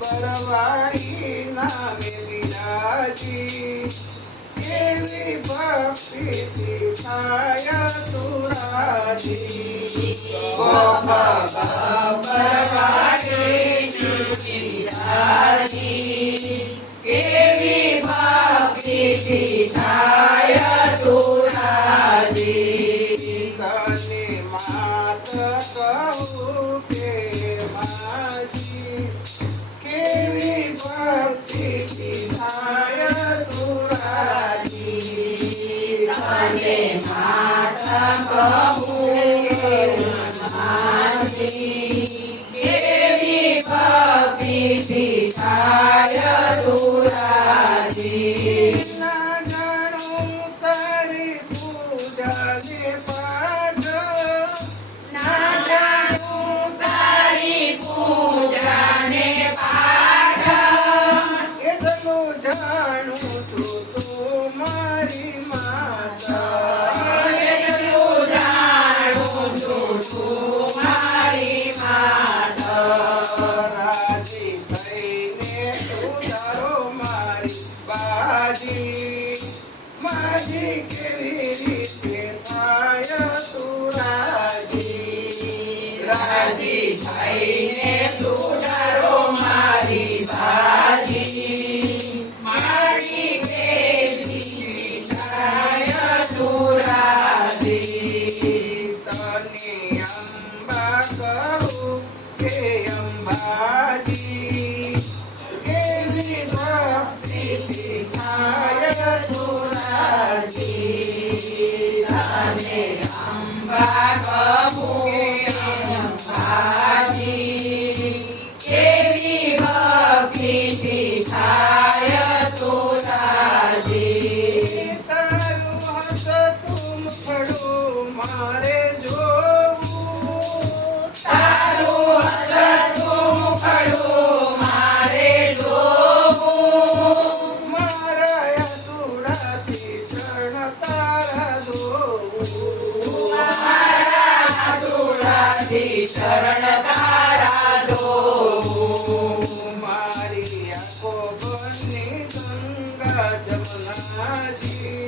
પરવારી નામે બિરાજી કેવી ભક્તિ થાય તુરાજી પરવારી બિરાજી કેવી ભક્તિ થાય તુરાજી તને માત કહું કે માજી કેવી ભક્તિ થાય તુરાજી તને માતા કહું કે માજી કેવી ભક્તિ થાય તુરાજી ના જાણું તારી પૂજા ને પાઠ ના જાણું તારી પૂજા ને એટલું જાણું છું તું મારી માતા એટલું જાણું છું તું મારી માતા રાજી થઈને તું તારો મારી બાજી માજી કેવી રીતે થાય તું રાજી રાજી થઈને તું તારો મારી બાજી મારી કેવી થાય તુરાજી તને અંબા કહું કે અંબાજી કેવી ભક્તિ થાય તુરાજી તને અંબા કહું કે અંબાજી કેવી ભક્તિ થાય તુરાજી તારું હસતું મુખડું મારે જોવું તારું હસતું મુખડું મારે જોવું મારા અધૂરાથી ચરણ તારા જોવું મારા અધૂરાથી ચરણ તારા જોવું મારી આંખો બની ગંગા જમનાજી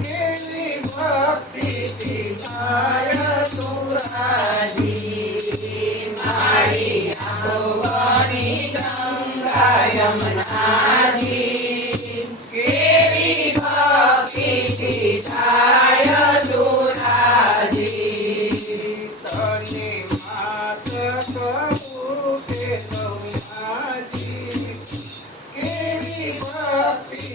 કેવી ભક્તિ થાય તુરાજી મારી આંખો બની ગંગા જમનાજી કેવી ભક્તિ થાય તુરાજી તને માત કહું કે માજી કેવી ભક્તિ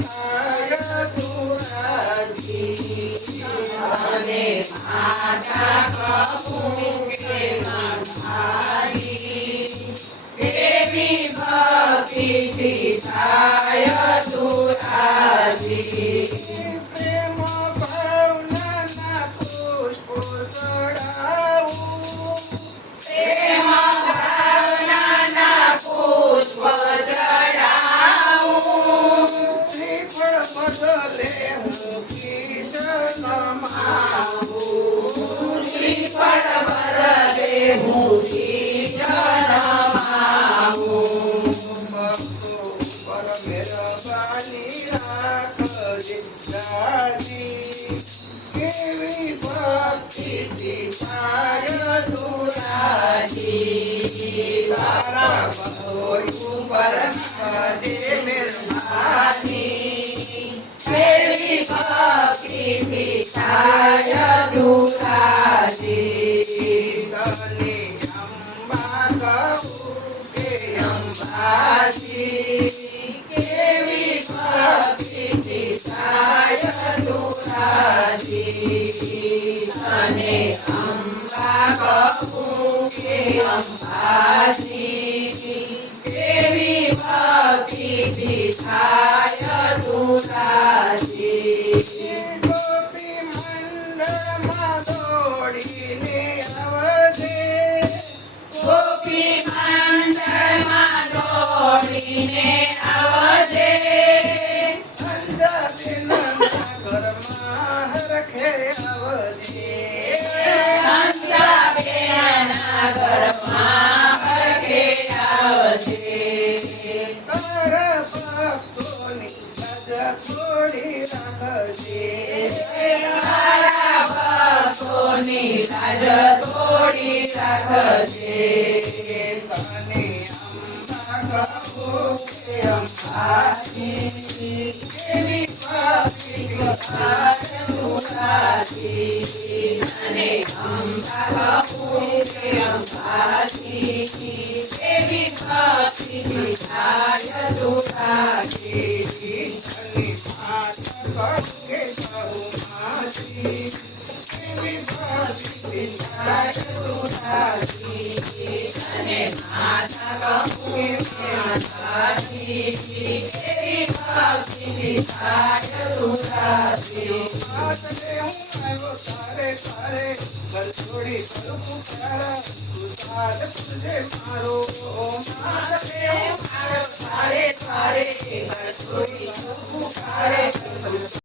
થાય તુરાજી અને માતા કહું કે માજી કેવી ભક્તિ થાય તુરાજી પ્રેમ ભાવના પુષ્પો ચડાવું પ્રેમ ભાવના પુષ્પ ચડાવું શ્રીફળ બદલે હું કૃષ્ણ માવું શ્રીફળ બદલે હું કૃષ્ણ માવું ભક્તો પર મહેરબાની રાખજે રાજી કેવી ભક્તિ થાય તુરાજી તારા ભક્તો પર રાખજે મહેરબાની કેવી ભક્તિ થાય તુરાજી તને અંબા કહું કે અંબાજી કેવી ભક્તિ થાય તુરાજી તને અંબા કહું કે અંબાજી કેવી ભક્તિ થાય તુરાજી ગોપી મંડળમાં દોડીને આવજે ગોપી મંડળમાં દોડીને આવજે ઘરમાં હરખે આવજે તારા ભક્તોની લાજ થોડી રાખજે તારા ભક્તોની લાજ થોડી રાખજે તને અંબા કહું કે અંબાજી એવી ભક્તિ મુરારી તને અંબા કહું કે અંબાજી એવી ભક્તિ થાય દુરારી તને માતા કહું કે સૌમાજી એવી ભક્તિ થાય દુરારી તને માતા કહું કે માતાજી એવી ભક્તિ થાય દુરારી આતને હું આવ્યો તારે તારે ઘર છોડી કરું પુકારા તું સાથ પૂજે મારો તારે તારે ઘર છોડી પુકારે